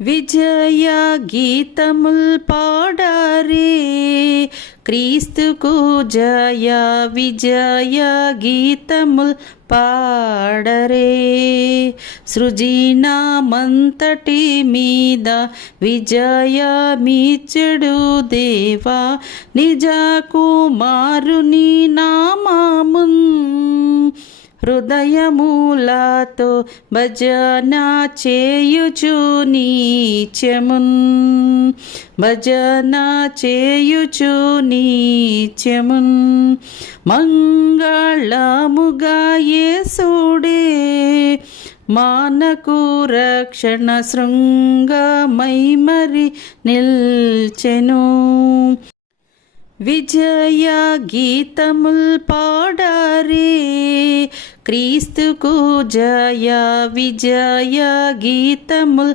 విజయ గీతముల్ పాడారే క్రీస్తుకు జయ విజయ గీతముల్ పాడరే సృజినామంతటి మీద విజయమిచ్చెడు దేవా నిజ కుమారుని నామమున్ హృదయమూలతో భజన చేయుచు నీత్యమున్ భజన చేయుచు నీత్యమున్ మంగళముగా యేసుడే మానకు రక్షణ శృంగమై మరి నిల్చెను విజయ గీతముల్ పాడారే క్రీస్తుకు జయ విజయ గీతముల్